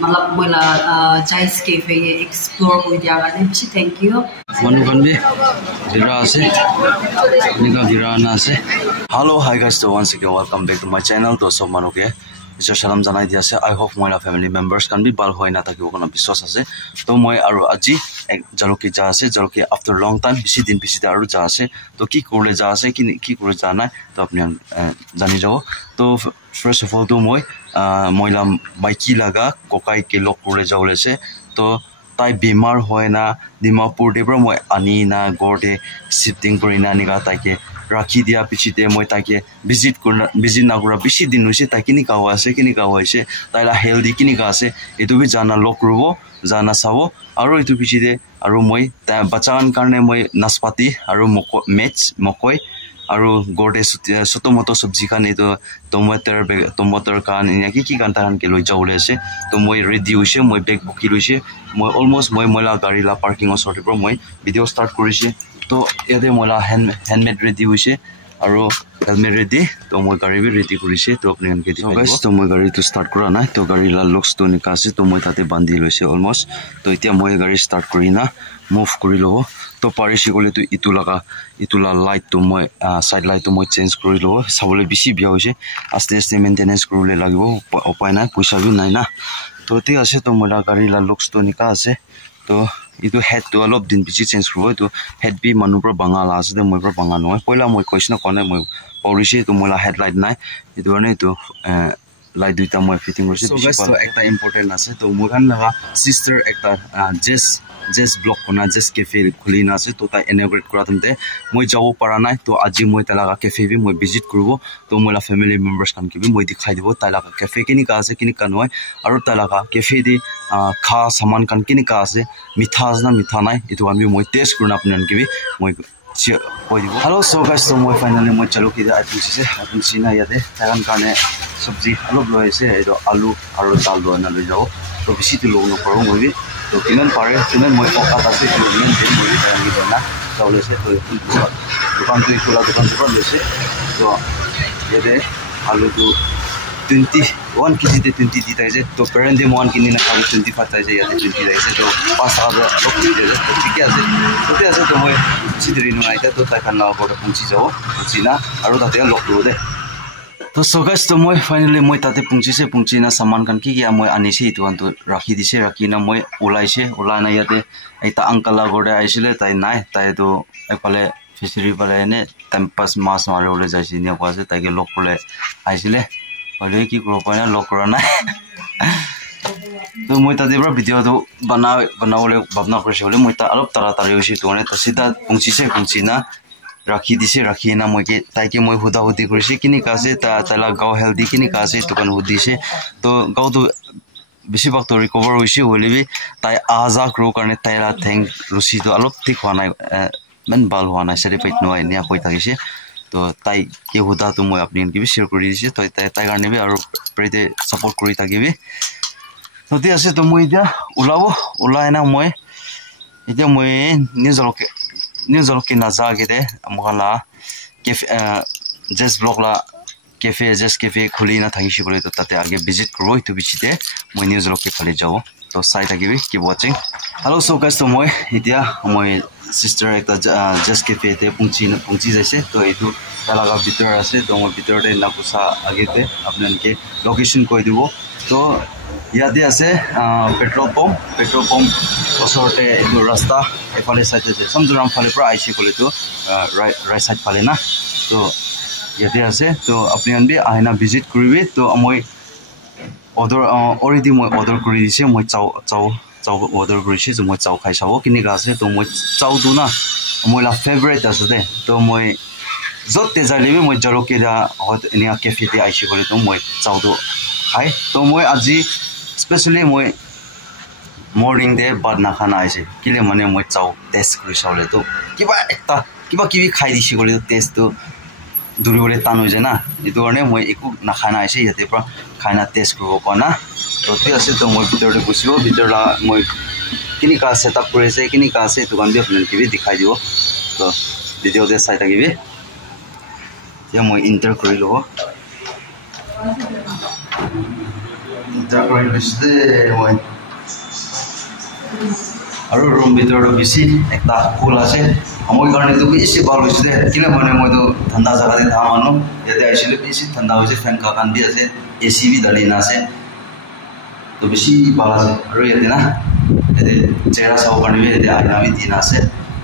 मतलब मोला choice cafe ये एक्सप्लोर हो दिया गाने अच्छी थैंक यू मनुगन भी विरा से निका विराना से हेलो हाय गाइस तो once again welcome back to my channel तो सब मानु के जो सलाम जनाई दिया से आई होप मोला फैमिली मेंबर्स kan भी बाल होय ना ताकि ओकना विश्वास আছে तो মই আৰু আজি এক জলকি যা আছে জলকি आफ्टर लॉन्ग टाइम বেশি দিন পিছতে আৰু যা আছে তো কি করলে যা আছে কি করে জানা তো আপনি জানি যাও তো ফার্স্ট অফ অল তো মই মইলা বাইকি লাগা কোকাই কে লক করে যাওলেছে তো তাই বেমার হয় না ডিমাপুর দেব্র মই আনি না গড়ে শিফটিং করি না নিগা তাইকে রাখি দিয়া পিছিতে মই তাইকে ভিজিট না করা বেশি দিন হইছে তাই কিনি কাও আছে কিনি কাও হইছে তাইলা হেলদি কিনি কা আছে এটো বি জানা লক রব জানা চাও আৰু এটো পিছিতে আৰু মই বাচ্চান কাৰণে মই নাসপাতি আৰু মকই আৰু গড়ে ছোটমোটো সবজি খান এটো টমেটৰ কান কি কান্তা কান কে লৈ যাওলে আছে তো মই ৰেডি হৈছে মই বেগ বুকি লৈছে মই অলমোস্ট মই মলা গাড়ী লা পাৰ্কিং অছৰ পৰা মই ভিডিও ষ্টাৰ্ট কৰিছে তো ইয়াতে মলা হ্যান্ডমেড ৰেডি হৈছে আৰু হেলমেট ৰেডি তো মই গাড়ী বি ৰেডি কৰিছে তো আপুনি আনকে দিও গাইস তো মই গাড়ীটো ষ্টাৰ্ট কৰা নাই তো গাড়ী লা লক্স তো নিকা আছে তো মই তাতে বান্ধি লৈছে অলমোস্ট তো এতিয়া মই গাড়ী ষ্টাৰ্ট কৰি না মুভ কৰি লব তো পাৰিছি গলে তো ইতুলা লাইট তো মই সাইড লাইট তো মই চেঞ্জ কৰি লব চাবলে বেছি বিয়া হৈছে আস্তে আস্তে মেইনটেনেন্স কৰিলে লাগিব উপায় নাই পইচা বি নাই না তো ঠিক আছে তো মই গাড়ী লা লক্স তো নিকা আছে তো ইটো হেড তো অলপ দিন পিছি চেঞ্জ কৰিব তো হেড বি মানুহ পৰা বাঙাল আছে দে মই পৰা বাঙাল নহয় পইলা মই কৈছ না কোনে মই পৌৰিছি তো মোলা হেড লাইট নাই ইটো কাৰণে ইটো লাইট দুইটা মই ফিটিং কৰিছে তো গাইস তো একটা ইম্পৰ্টেন্ট আছে তো মোখান লাগা সিস্টাৰ একটা জেস ব্লক কোনা জেস কেফে খুলি না আছে তো তা ইনগ্ৰেট কৰা তমতে মই যাব পৰা নাই তো আজি মই তালাগা কেফে বি মই ভিজিট কৰিব তো মোলা ফ্যামিলি মেম্বাৰ্স কান কি বি মই দেখাই দিব তালাগা কেফে কিনি কা আছে কিনি কা নহয় আৰু তালাগা কেফে দি খা সামান কান কিনি কা আছে মিঠা আছে না মিঠা নাই এটো আমি মই টেষ্ট কৰনা আপোনান কি বি মই কৈ দিব হেল্ল সো গাইস তো মই ফাইনালি মই চলো কি আপুনি চিনা ইয়াতে তাগান কাৰণে সবজি অলপ লৈ আছে এটো আলু আৰু দাল লৈ না লৈ যাও তো বেছি তো লগ নকৰো মই তো কিমান পাৰে কিমান মই অকাত আছে কিমান দিন মই তাগান দিব না চাউলেছে তো দোকান তো ইকলা দোকান পৰা লৈছে তো ইয়াতে আলু তো 21 kg de 20 di taise to parent de mon kini na kalu 25 taise ya 20 taise to 5000 lok di de to ठीक আছে to moi sidri no aita to ta kan na bor punchi jao china aru tate lok do de to so guys to moi finally moi tate punchi na saman kan ki ya moi ani se to an to rakhi na moi ulai na yate aita uncle gode aisile tai nai tai to ekale fishery pale ne tempas mas mare ole jaisi ne kwase tai ke lok pole aisile पहले की करो पाना lock करना तो मैं तादे बरा video तो बनाओले भावना कर से मैं ता अलग तरह होसी तो ने तो सीधा पंची ना राखी ना मैं के ताई के मैं हुदा हुदी करसी किनि कासे ताला गाव हेल्दी किनि कासे तो कन हुदी से तो गाव तो बेसी वक्त तो रिकवर होसी होले भी ताई आजा ग्रो करने ताईला थैंक रुसी तो अलग ठीक होना मन बाल होना सेटिफाइड नय ने होई थाकिसे तो ताई के हुदा तो मैं अपनी इनकी भी शेयर कर दीजिए तो ताई करने भी और प्रेते सपोर्ट करी थाकी भी तो ते আছে तो मैं इतना उलाय ना मैं इतना मैं निजलके ना जागे दे मोहला कैफे जेस ब्लॉग ला कैफे खुली ना थाकी बोले तो ताते आगे विजिट करो तो बिचिते मैं निजलके फाले जाओ तो साइ थाकी भी keep watching hello so guys तो मैं इतना मैं सिस्टर एक जस्ट कैफे थे पुंची जैसे तो ये तालागा भीतर आसे तो मैं भीतर दे नाकुसा आगे पे अपने के लोकेशन कोई दिबो तो यादे आसे पेट्रोल पंप ओसरते एतो रास्ता एफाले साइड से समजुराम फाले पर आइसे बोले तो राइट साइड फाले ना तो यादे आसे तो अपने भी आइना विजिट करिबे तो मैं ऑलरेडी मैं ऑर्डर करि दिसे मैं चाउ ऑर्डर करिसे जो मैं चाउ खाइ साबो किनि गासे तो मैं चाउ दुना मोला फेवरेट आसे दे तो मैं जते जाले भी मैं जलके दा हत इनिया कैफे दे आइसे बोले तो मैं चाउ दो खाइ तो मैं আজি स्पेशली मैं मॉर्निंग दे बाद ना खाना आइसे किले माने मैं चाउ टेस्ट करि सावले तो किबा खाइ दिसे बोले तो टेस्ट तो दूरी बोले तान हो जाए ना इतो কাৰণে मैं एकु ना खाना आइसे याते पर खाना टेस्ट करबो कोना तो ठीक আছে तो मैं भीतर गुसिबो भीतर ला मैं किनि का सेटअप करिसे किनि का से तो गंदे अपन के भी दिखाई दिबो तो वीडियो दे साइड के भी ये मैं इंटर करि लो Consider কৰি লৈছে মই আৰু ৰুম ভিতৰত বেছি একটা ফুল আছে মই কাৰণে তো বেছি ভাল হৈছে কিনে মানে মই তো ঠাণ্ডা জায়গাতে থাকা মানুহ ইয়াতে আইছিলে বেছি ঠাণ্ডা হৈছে ফেন কান দি আছে এসি বি ডালি না আছে তো বেছি ভাল আছে আৰু ইয়াতে না ইয়াতে চেহাৰা চাব কাৰণে ইয়াতে আইনা বি দিন আছে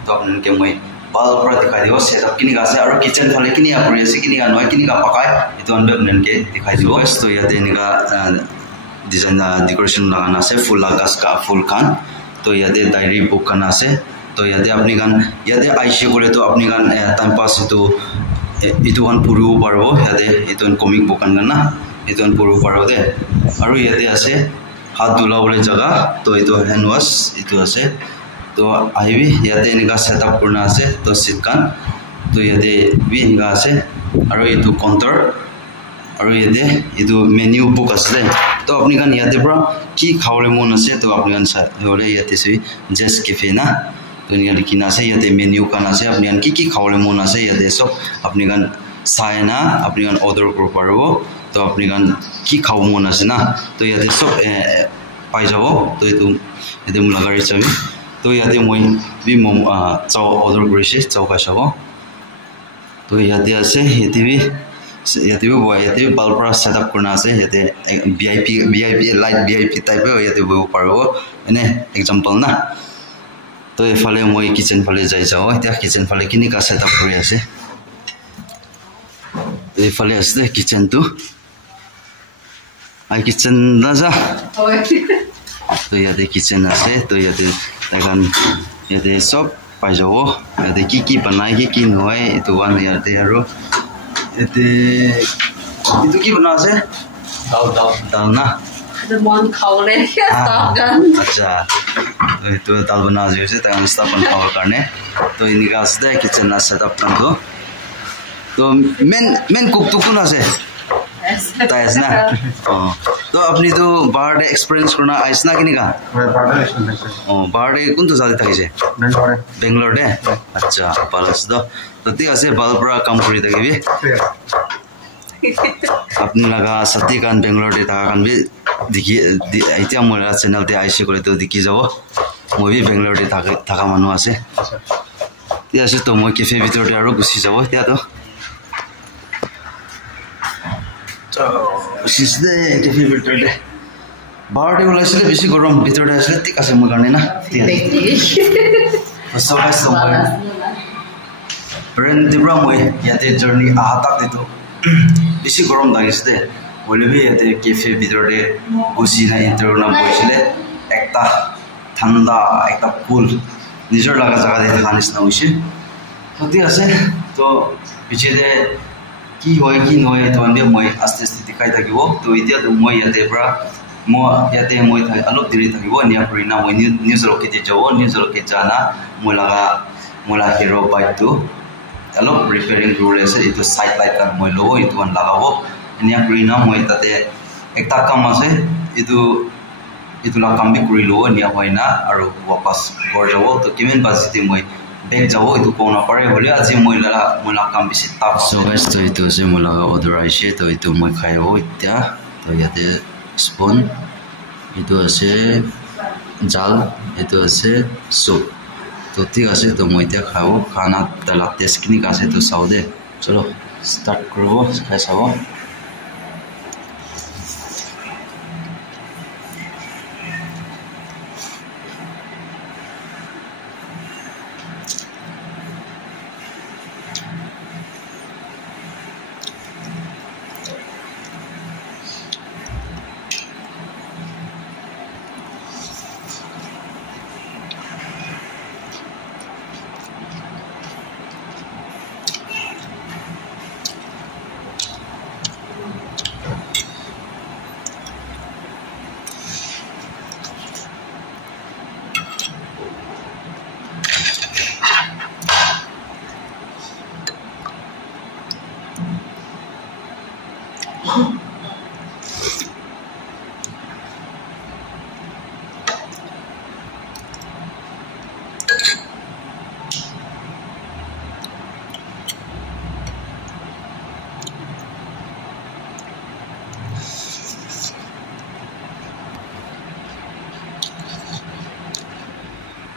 তো আপোনালোকে মই ভাল পৰা দেখাই দিব সেটআপ কিনি আছে আৰু কিচেন ফালে কিনি আপৰি আছে কিনি নহয় কিনি পাকাই এটো আপোনালোকে দেখাই দিব তো ইয়াতে এনেকা ডিজাইন ডেকোরেশন লাগানা আছে ফুল লাগাস का फुल खान तो यादे डायरी बुक खाना আছে तो यादे अपनी गान यादे आईसी करे तो अपनी गान टाइम पास तो इतुन पुरु पारो यादे इतुन कॉमिक बुक खान ना इतुन पुरु पारो दे আৰু यादे আছে हाथ धुला वाले जगह तो इतो हैंड वॉश इतो আছে तो आइबी यादे इनका सेटअप करना আছে तो सीट खान तो यादे भी इनका আছে আৰু इतो काउंटर আৰু ইয়াতে ইটো মেনু বুক আছে তো আপনি গান ইয়াতে পৰা কি খাওলে মন আছে তো আপনি গান হলে ইয়াতে সই জেস ক্যাফে না তো ইয়াতে কি না আছে ইয়াতে মেনু কান আছে আপনি গান কি খাওলে মন আছে ইয়াতে সব আপনি গান চাই না আপনি গান অর্ডার কৰিব পাৰিব তো আপনি গান কি খাও মন আছে না তো ইয়াতে সব পাই যাব তো এটো এতে মুলাগাৰি চাবি তো ইয়াতে মই বি চাও অৰ্ডাৰ কৰিছে চাও পাই যাব তো ইয়াতে আছে হেতিবি याते भी वो याते बालपुरा सेटअप करना আছে याते VIP लाइट VIP टाइप है याते वो पारो एने एग्जांपल ना तो ये फाले মই किचन फाले যাই যাও এটা किचन फाले কিনি কা সেটআপ কৰি আছে তো এই ফালে আছে কিচেন তো আই কিচেন না যা তো ইয়াতে কিচেন আছে তো ইয়াতে এখন ইয়াতে সব পাই যাব ইয়াতে কি বনাই কি নহয় এটো ওয়ান ইয়াতে আৰু এতে itu কি বনা আছে দাল না the one খাওলে stop gun আচ্ছা তো দাল বনা আছে তাই আমি স্থাপন খাওয়ার কারণে তো ইনিকা আছে কিচেন না সেটআপ কান তো মেন কুক তো কোন আছে তাই আছে না তো আপনি তো বারডে এক্সপেরিয়েন্স করনা আইস না কিনিকা বারডে এক্সপেরিয়েন্স বারডে কোন তো জায়গা থাকিছে বেঙ্গালোরে আচ্ছা পালস তো ঠিক আছে বালপুরা কাম কৰি থাকিবি আপনি लगा सती कान बेंगलोर दे थाका कान भी देखि आइतिया मोरा चैनल ते आइसे करे तो देखि যাব মই भी बेंगलोर दे थाका मानु আছে ती আছে তো মই कैफे ভিতর দে আৰু গুছি যাব তিয়া তো সিসদে कैफे ভিতৰ দে বাৰডে ওলাইছিলে বেশি গৰম ভিতৰ দে আসলে ঠিক আছে মই কাৰণে না সবাই সবাই ব্রেন দিব্রা মই ইয়াতে জার্নি আহাতাক দিতো বেশি গরম লাগিছে বলিবি ইয়াতে ক্যাফে ভিতরে বসি না ইন্টারভিউ নাম কইছিলে একটা ঠান্ডা একটা কুল নিজের লাগা জায়গা দেখে আনিস না হইছে সত্যি আছে তো পিছেতে কি হয় কি নয় তো আমি মই আস্তে আস্তে দেখাই থাকিব তো এতিয়া তো মই ইয়াতে পৰা ইয়াতে মই অলপ দেৰি থাকিব নিয়া পৰিনা মই নিউজ ৰকেট যাব নিউজ ৰকেট জানা মোলা হিৰো বাইকটো অলপ রিপেয়ারিং রুল আছে এটো সাইড লাইট কান মই লব এটো আন লাগাবো এনিয়া কৰিনা মই তাতে একটা কাম আছে এটো লা কাম বি কৰি লব নিয়া হয়না আৰু वापस ঘৰ যাব তো কিমান বাজিতে মই বেক যাব এটো কোনা পারে বলে আজি মই কাম বেছি তাপ সো গাইস তো এটো আছে মই লাগা অর্ডার আইছে তো এটো মই খাইও ইত্যা তো ইয়াতে স্পুন এটো আছে জাল এটো আছে সুপ तो ठीक আছে তো মই এতিয়া খাও খানা তালা টেস্ট কিনি আছে তো চাও দে চলো স্টার্ট করব খাই চাব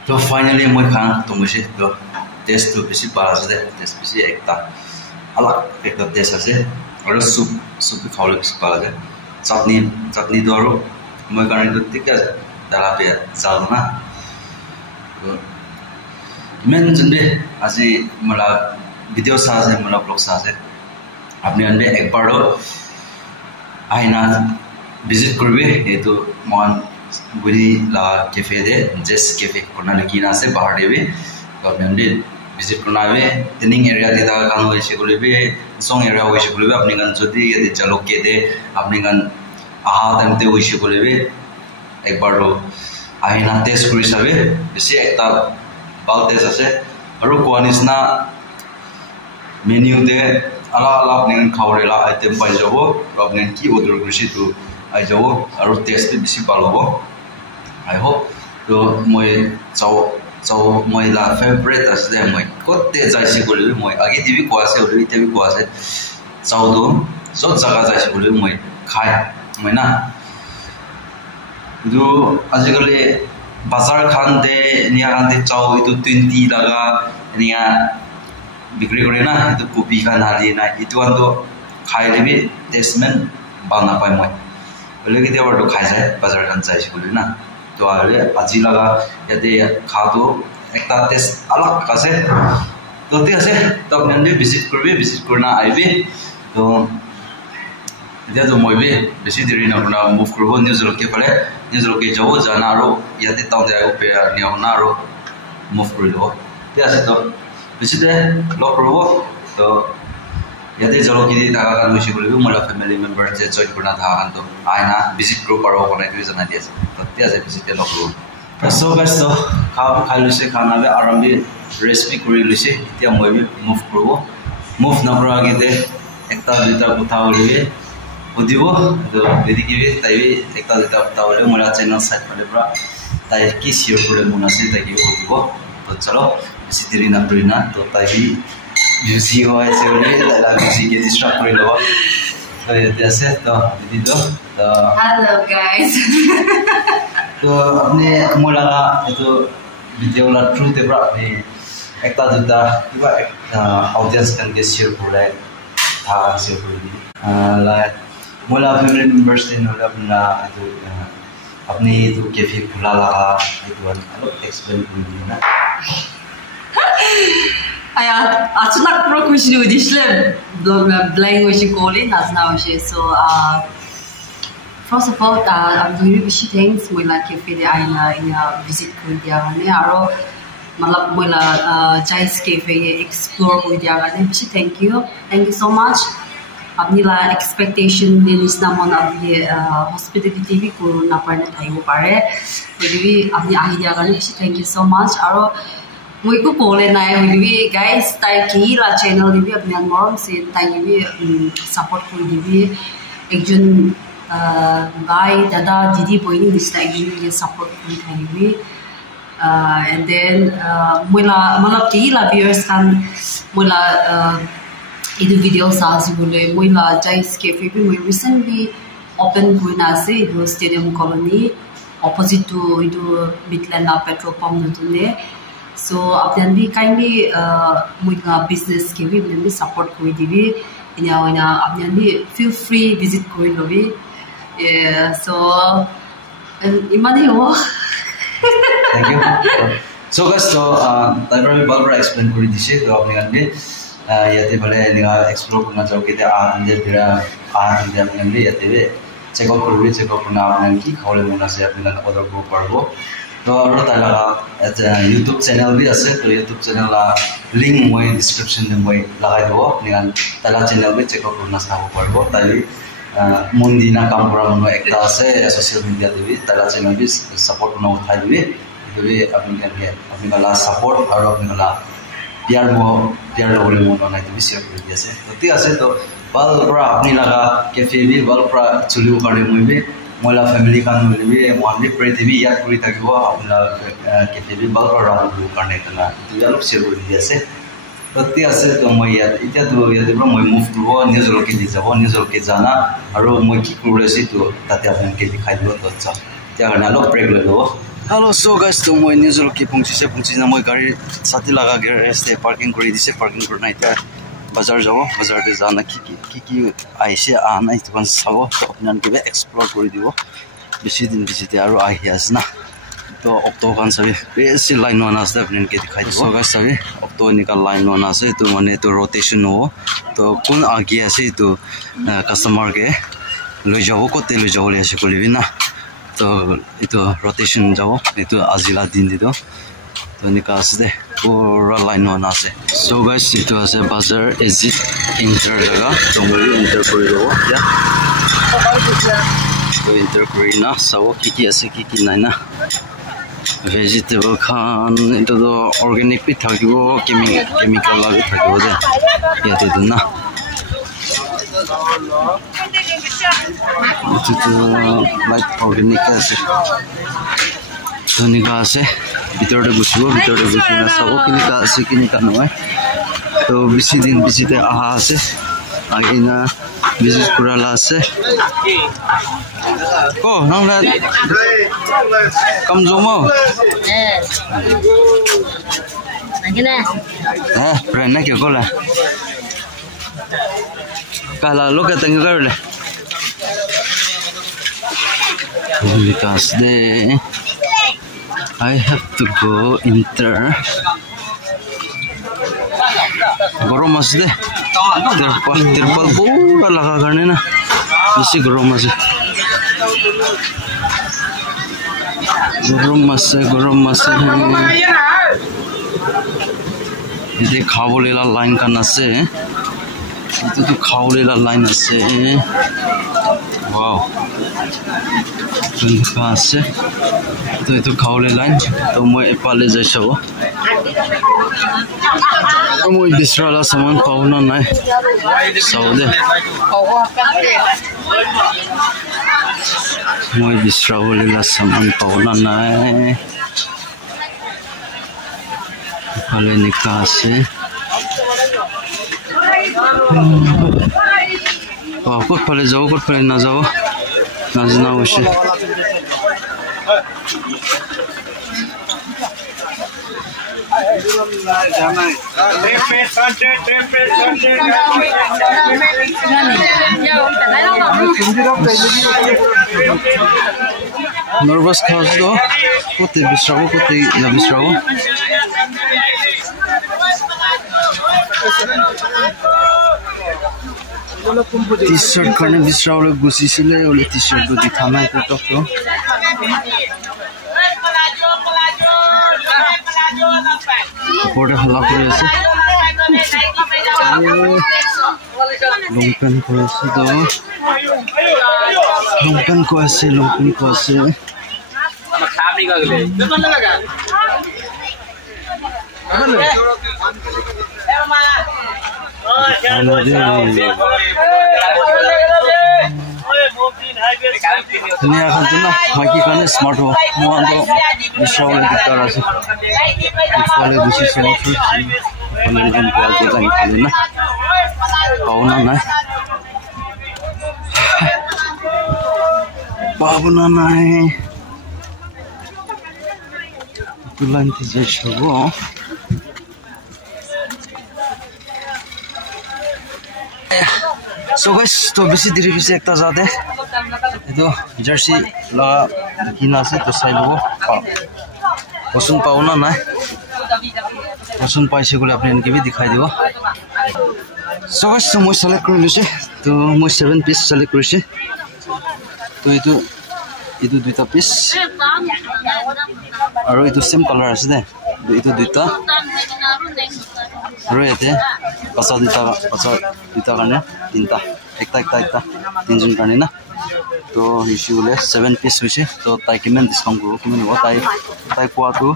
তো ফাইনালি মই খানা তুমিছে তো টেস্ট তো বেশি পারা আছে টেস্ট বেশি একটা আলাদা একটা টেস্ট আছে আর সুপ খাওয়ালে বেশি পারা যায় চাটনি তো আরো মই কারণে তো ঠিক আছে তারা পে জাল না তো ইমান জনে আজি মালা ভিডিও সা আছে মালা ব্লগ সা আছে আপনি আনবে একবারও আইনা ভিজিট করবে এতো মন বুড়ি লা कैफे दे जेस कैफे करना लेकिन आसे बाहर देवे तो अपने विजिट करना है टिनिंग एरिया दे दा कान होइसे गुलिबे सोंग एरिया होइसे गुलिबे अपने गन जदी यदि चलो के दे अपने गन आहा टाइम ते होइसे गुलिबे एक बार रो आइना टेस्ट करि साबे बेसी एकटा बाल टेस्ट আছে আৰু কোৱানিসনা মেনু দে আলা আলা আপনি খাওৰেলা আইটেম পাই যাব আপনি কি অৰ্ডাৰ কৰিছে তো আই যাব আৰু টেষ্ট বেছি ভাল হ'ব I hope to moi chau moi la favorite as de moi kotte jaisi gole moi age dibi ko ase ori tebi ko ase chau do so jaga jaisi gole moi khai moi na du ajikale bazar khan de nia khan de chau itu 20 laga nia bikri kore na itu kopi khan hali na itu ando khai lebi testment bana pai moi bole ke dewa to khai jai bazar khan jaisi gole na तो आले আজি लगा यदि खादो एकटा test अलग আছে तो ते আছে तो अपने विजिट करना आइबे तो এটা তো মইবে বেশি দেরি না আপনারা মুভ করব নিউজলকে পারে নিউজলকে যাব জানা আর ইয়াতে তাও যাইও পে নিও না আর মুভ করে দেব ঠিক আছে তো বেশি দে লক করব তো ইয়াতে জলকি দি টাকা কান হইছে বলিব মোলা ফ্যামিলি মেম্বার যে জয়েন করনা থাকা তো আয়না ভিজিট করব পারো বনাই দিও জানা দিয়েছে তো ঠিক আছে ভিজিট লক করব সো গাইস তো খাই লইছে খানাবে আরামবি রেসিপি কৰি লইছে এতিয়া মই মুভ করব মুভ না করা আগেতে একটা দুইটা কথা বলিবে বুঝিব তো এদিকে তাই একটা দুইটা কথা বলে মোলা চ্যানেল সাইড করে পুরা তাই কি শেয়ার করে মন আছে তাই বুঝিব তো চলো বেশি দেরি না করি না তো তাই Busy होए से बोले लाला busy के डिस्टर्ब कर लो तो जैसे तो दीदी तो हेलो गाइस तो अपने मोलाला तो वीडियो ला थ्रू ते ब्रा ने एकता दुटा किबा ऑडियंस कन के शेयर करे था शेयर कर ला मोला फैमिली मेंबर्स ने नोला अपना तो अपने तो कैफे खुला लगा तो अलग एक्सप्लेन कर ना Aya, açınak prokusunu ödüşle blank hoje goli nasna hoje. So first of all, I'm doing really thanks. Moila cafe de aina visit kuri dia gane. Aro malap moila Jais cafe explore kuri dia gane. Really thank you so much. Apni la expectation de nisna mon abhi hospitality bhi kuru na parne thaibo pare. Really apni ahi dia gane. Thank you so much. Aro মই কো কোলে নাই হইবি guys তাই কি লা channel দিবি আপনি মরম সে তাই দিবি সাপোর্ট করে দিবি একজন ভাই দাদা দিদি বইনি দিসটা একজনকে সাপোর্ট করে থাকবি and then মোলা মানব কি লা ভিউয়ার্স খান মোলা এই ভিডিও সাজি বলে মোলা জাইস ক্যাফে বি মই রিসেন্টলি ওপেন কইনা আছে ইদো স্টেডিয়াম কলোনি অপোজিট টু ইদো মিডল্যান্ড পেট্রোল পাম্প নতুনে So apnan bi kindly muiga business ke bi apnan bi support kori dibi ina apnan bi feel free visit kori lobi so imani ho thank you so guys so taibra balbra explain kori dise to apni ganbe yate bale niga explore korna jao ke te ande bira ande apnan bi yate check out korna apnan ki khawle mona se apnan order ko parbo तो और ताला YouTube channel भी আছে तो YouTube channel ला link মই description में মই लगाই দেব নিগান তালা চ্যানেল भी চেক আউট করনা চাব পারবো তাই মন্দিনা কাম করা মনো একটা আছে সোশ্যাল মিডিয়া দেবি তালা চ্যানেল भी সাপোর্ট ন উঠাই দিবি দেবি আপনি গলা সাপোর্ট আর আপনি গলা পিয়ার লগলে মনো নাই দেবি শেয়ার করে দিয়েছে তো ঠিক আছে তো বাল পুরা আপনি লাগা ক্যাফে भी বাল পুরা চলিও কারে মই भी मोला फैमिली खान मिलबी मोनली प्रेतिबी याद करी থাকিব आपला केतेबी बालर राउंड ब्लू करने कला दियालो शेयर কৰি দি আছে ততি আছে তো মই এতিয়া তো ইয়াতে মই মুভ কৰিব নিউজলকে দি যাব নিউজলকে জানা আৰু মই কি কৰি আছি তো তাতে আপোনাক দেখাই দিব তো এতিয়া না লক ব্ৰেক লৈ লব Hello, so guys, to moi nizol ki pungchi na moi gari sati laga garage te parking kori dise parking korna ita bazar jabo bazar te jana ki aise ana itu kan sabo to apnan ke explore kori dibo beshi din te aru ahi asna to octo kan sabi besi line one as apnan ke dikhai dibo so guys sabi octo nikal line one ase to mane to rotation ho to kun agi ase to customer ke loi jabo ko te loi jabo le ase kolibi na तो itu rotation jabo itu azila din dido to nikasde pura line one ase so guys itu ase bazar exit enter jaga to moi enter kori do ya to enter kori na sabo ki ase ki nai na vegetable khan itu do organic pi thakibo chemical lagi thakibo de yate duna itu like organic ase tonika ase bitor de busina sabo kinika ase kinika noi to bisi din bisite aha ase agina visit kurala ase ko nangla kam jomo agina prena ke kola kala look at the girl because I have to go enter गरम आसे दे तिरपाल पूरा लगा करने ना इसी गरम आसे ये खावलेला लाइन का नसे itu tu khawlela line ase wow tunka ase to itu khawle line to moi epale jaisho moi bisrala saman pauna nai saude moi bisrala saman pauna nai epale nikase wow, kut pale na jao najna ushe nervous khas do kote bisrabo kote na bisrabo t-shirt karne bisraule gusi sile ole t-shirt do dikhana ko to pore hala kore ase longpan ko ase do longpan ko ase ama khapni ka gele dukan laga ini akan tuna maki kane smart ho mo ando bisawle diktar ase bisawle gusi se pamilgan ko age kan na pauna na babuna nai tulan ti jesho so guys to bisi diri bisi ekta jade edo jersey la kina se to sai lobo posun pauna na posun paise gole apne ke bhi dikhai dibo so guys to moi select kori lise to moi 7 piece select korise to itu duita piece aro itu same color ase de itu duita aro ete pacha duita karne tinta ekta tinjon karne na to hisule 7 piece hoise to tai kimen discount koro kimen ho tai kwa to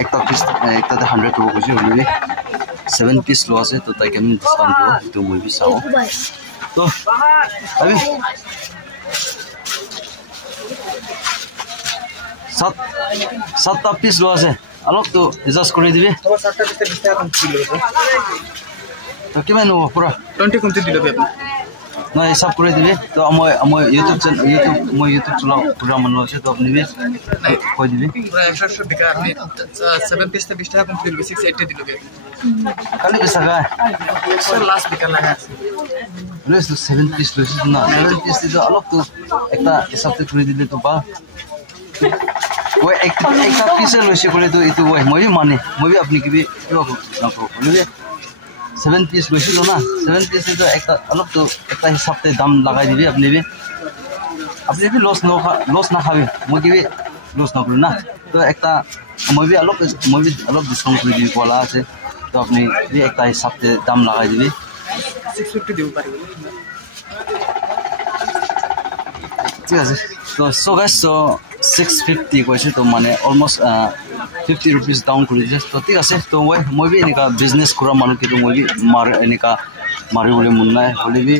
ekta piece ekta de 100 ho hoise holi 7 piece lo ase to tai kimen discount koro to moi bi sao to abi सात piece लो আছে अलग तो adjust কৰি দিবি তো 7টা piece 20 টাকা কম ছিল তো কিমান হ'ব পুরা 20 কম দিলে আপনি ना हिसाब कर दिबे तो अमय YouTube चैनल YouTube चलाओ पूरा मन लो तो अपने भी कोई दिबे पूरा 100 बिका आपने 7 पीस 20 টাকা कंप्लीट 680 दिलोगे खाली पैसा का सर लास्ट बिका लगा लेस तो 7 पीस लो ना 7 पीस तो अलग तो एकटा हिसाब से कर दिले तो बा वो एक पीस लो से करे तो इतो वो মই माने মই भी अपनी की भी ना को 7 पीस লৈছিল না 7 पीस तो एक अलग तो एक हिसाब से दाम लगाई दिबे अपने भी लॉस ना खाबे মই भी लॉस ना करू ना तो एक मैं भी अलग डिस्काउंट कर दिबे वाला আছে तो अपने भी एक हिसाब से दाम लगाई दिबे 650 দিব পারিব ঠিক আছে तो सो गाइस तो 650 কৈছে তো মানে অলমোস্ট 50 रुपीस डाउन कर दिसे तो ठीक আছে तो मैं भी एनेका बिजनेस करा मानु कि तो मैं भी मार एनेका मारे बोले मन নাই হলে भी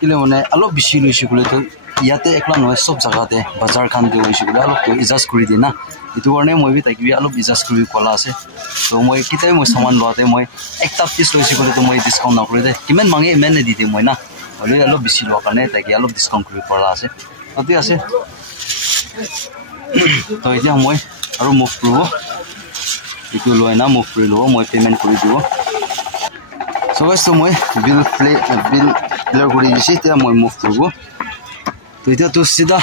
किले माने अलग बेसी लইছে बोले तो ইয়াতে একলা নহয় সব জায়গাতে বাজার খান দি হইছে बोले अलग तो एडजस्ट কৰি দি না इतु কাৰণে মই भी তাকি अलग एडजस्ट কৰি কলা আছে तो মই কিতাই মই सामान লওতে মই একটা পিস লইছে बोले तो মই ডিসকাউন্ট না কৰি দে কিমান মাঙে ইমান দি দি মই না হলে অলপ বেছি লোৱা কাৰণে তাকি অলপ ডিসকাউন্ট কৰি কলা আছে তো ঠিক আছে তো এতিয়া মই আৰু মুভ কৰিব इतु लय ना मुभ কৰি লব মই পেমেন্ট কৰি দিব সো গাইস তো মই বিল ক্লিয়াৰ কৰি দিছি তে মই মুভ কৰিব তো এতিয়া তো সিধা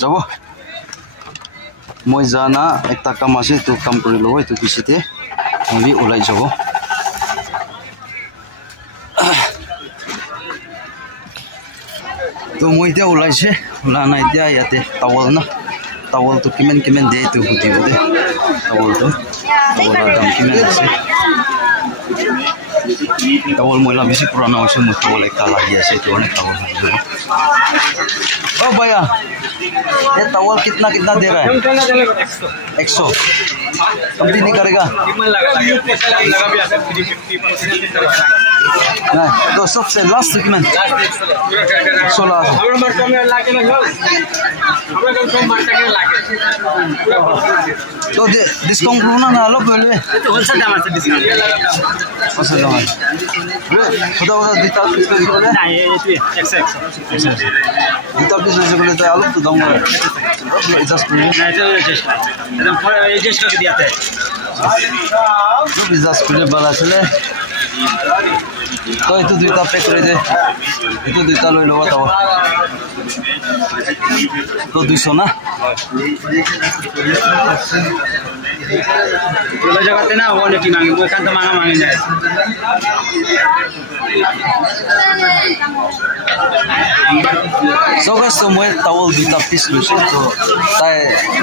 যাব মই জানা একটা কাম আছে তো কাম কৰি লব এটো পিছতে মই ওলাই যাব তো মই এতিয়া ওলাইছে ওলা নাই দিয়া ইয়াতে টাৱল না টাৱল তো কিমান দে তো বুজিব দে টাৱল তো दाम किमान আছে टावल मोला बेसी पुराना होइसे म टावल एकटा लागि আছে तो अनेक टावल ओ भैया ये टावल कितना दे रहा है 100 कम नहीं करेगा लगा भी आता 50% ना तो सबसे लास्ट किमान 16 हमरा मार्केट में लागे ना हमरा कम मार्केट में लागे तो डिस्काउंट करो ना लो पहले तो होलसेल दाम আছে डिस्काउंट होलसेल दाम रे खुदा दिता डिस्काउंट করে না ये 100 दिता डिस्काउंट করে তো আলো তো দাম করে एडजस्ट করে না এটা एडजस्ट एकदम एडजस्ट करके दिया है जो एडजस्ट করে বলা ছিল तो ये दुईटा पैक कर दे ये दुईटा लय लो बताओ तो 200 ना ये जगह ना वो लेकिन मांगे वो कांता मांगे जाए सो गाइस तो मैं टावल दुईटा पीस लैছো तो তাই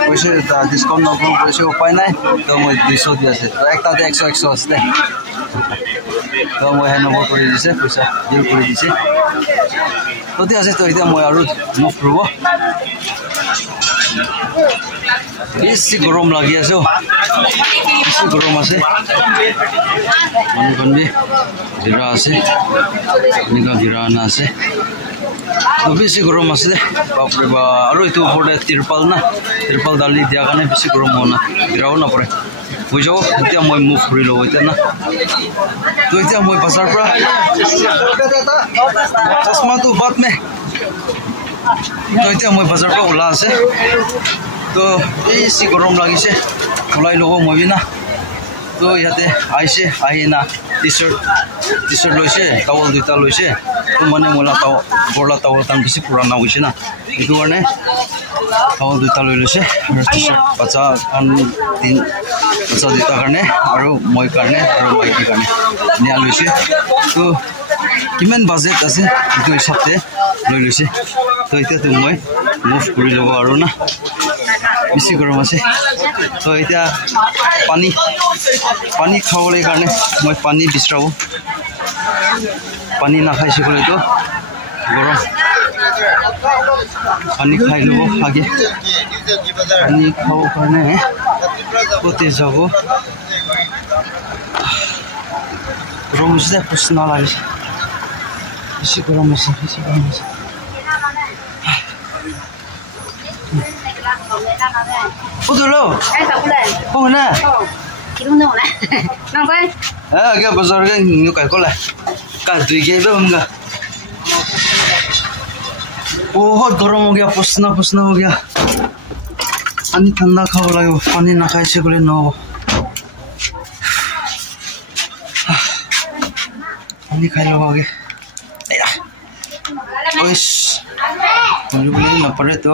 পয়সা ডিসকাউন্ট না করব পয়সা উপায় নাই তো মই 200 দি আছে তো একটাতে 100 আছে তো মই হেনবৰ কৰি দিছে পইচা বিল কৰি দিছে তো ঠিক আছে তো এতিয়া মই আৰু মুভ কৰিব বেছি গৰম লাগি আছে বেছি গৰম আছে মানুহ ভিৰা আছে এনেকুৱা ভিৰা আনা আছে তো বেছি গৰম আছে বাপৰে বা আৰু এইটো ওপৰতে তিৰপাল ডালি দিয়া কাৰণে বেছি গৰম হোৱা না ভিৰাও নপৰে হৈ যাব এতিয়া মই মুভ কৰি লওঁ এতিয়া না তো এতিয়া মই বাজাৰ পৰা চশমাটো বাদ মে তো এতিয়া মই বাজাৰ পৰা ওলা আছে তো বেছি গৰম লাগিছে ওলাই ল'ব মই না তো ইয়াতে আহিছে আহি না টি চাৰ্ট লৈছে টাৱল দুটা লৈছে তো মানে মোলা বৰলা টাৱল তাৰ বেছি পুৰানা হৈছে না এইটো কাৰণে টাৱল দুটা লৈ লৈছে আৰু টি চাৰ্ট বাচ্চা দুটাৰ কাৰণে আৰু মই কাৰণে আৰু মাইকীৰ কাৰণে নিয়া লৈছে তো কিমান বাজেট আছে এইটো হিচাপতে লৈ লৈছে তো এতিয়াতো মই মুভ কৰি ল'ব আৰু না বেছি গৰম আছে তো এতিয়া পানী খাবলৈ কাৰণে মই পানী বিচাৰোঁ পানী নাখাইছে ক'লেতো গৰম পানী খাই ল'ব আগে পানী খাব কাৰণে ক'তে যাব গৰম হৈছে খোজ নালাগিছে বেছি গৰম আছে Udah tak boleh. Oh mana? Kita mana mana? Nampak? Agak besar kan, ni kau lah. Kan tu je belum enggak. बहुत गरम हो गया, पसीना पसीना हो गया। पानी ठंडा खाओ लगे, पानी ना खाए से बोले नो पानी खाई लो आगे। ओइस बोले ना पड़े तो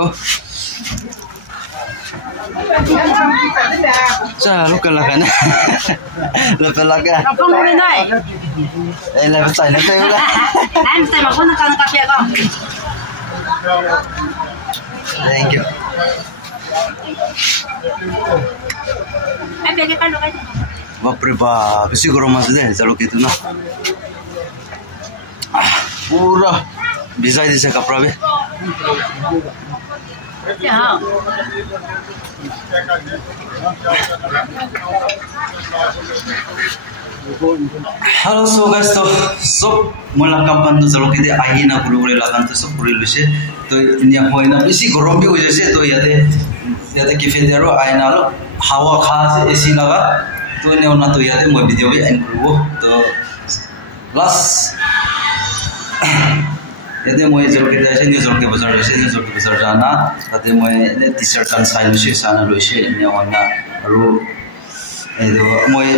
चलो कर लगा ना लेपे लगा Apa mau ni dai? लेपे चाहिए ना कहीं उड़ा Anh saya mau nak kan kafe kau. thank you Ay beli kan lo kan. बाप रे बाप इसी गरम मत दे चलो कितना ना पूरा भिजा दिसे कपड़ा भी Ya. हेलो सो गाइस तो सब मोला कंपन तो चलो के आई ना पुरे लगान तो सब पुरे लुसे तो इंडिया होय ना बेसी गरम भी हो जैसे तो याते कैफे देरो आई ना लो हवा खा से एसी लगा तो ने ना तो याते मैं वीडियो भी एंड करूँ तो प्लस याते मैं चलो के ऐसे न्यूज़ के बाजार जाना ताते मैं टी-शर्ट कान साइज से साना लुसे ने वाना रो एदो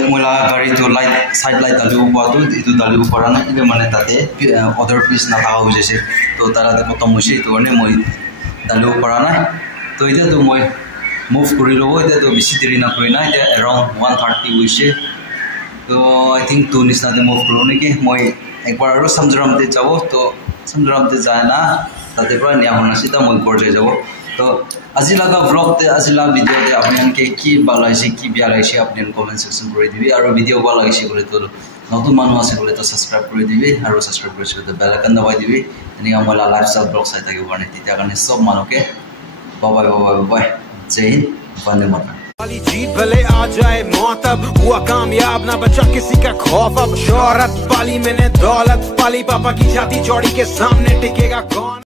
मोला गाड़ी तो लाइट साइड लाइट दालू बातो इदु दालू पराना इबे माने ताते अदर पीस ना थाओ जैसे तो तारा तो खत्म होसे तो ने मोय दालू पराना तो इदे तो मोय मूव करि लो इदे तो बेसी देरी ना कोइना इदे अराउंड 1:30 होइसे तो आई थिंक तो निसना दे मूव करो ने के मोय एक बार आरो समजराम ते जाबो तो समजराम ते जाना ताते पुरा निया होना सीधा मोय घर जे जाबो तो আজিলাকা ব্লগ তে আজিলা ভিডিও তে আপনাকে কি ভালো লাগছে কি বেয়া লাগছে আপনি কমেন্ট সেকশন করে দিবি আর ভিডিও ভালো লাগছে বলে তো নতুন মানুষ আছে বলে তো সাবস্ক্রাইব করে দিবি আর সাবস্ক্রাইব করে সাথে বেল আইকন দবাই দিবি এনি আমরা লাইফস্টাইল ব্লগ চাই থাকি মানে তেতিয়া কাৰণে সব মানুষকে বাই বাই বাই জয় হিন্দ বন্দে মাতরম वाली जीत भले आ जाए मौत अब हुआ कामयाब ना बचा किसी का खौफ अब शोहरत पाली मैंने दौलत पाली पापा की छाती चौड़ी के सामने टिकेगा कौन।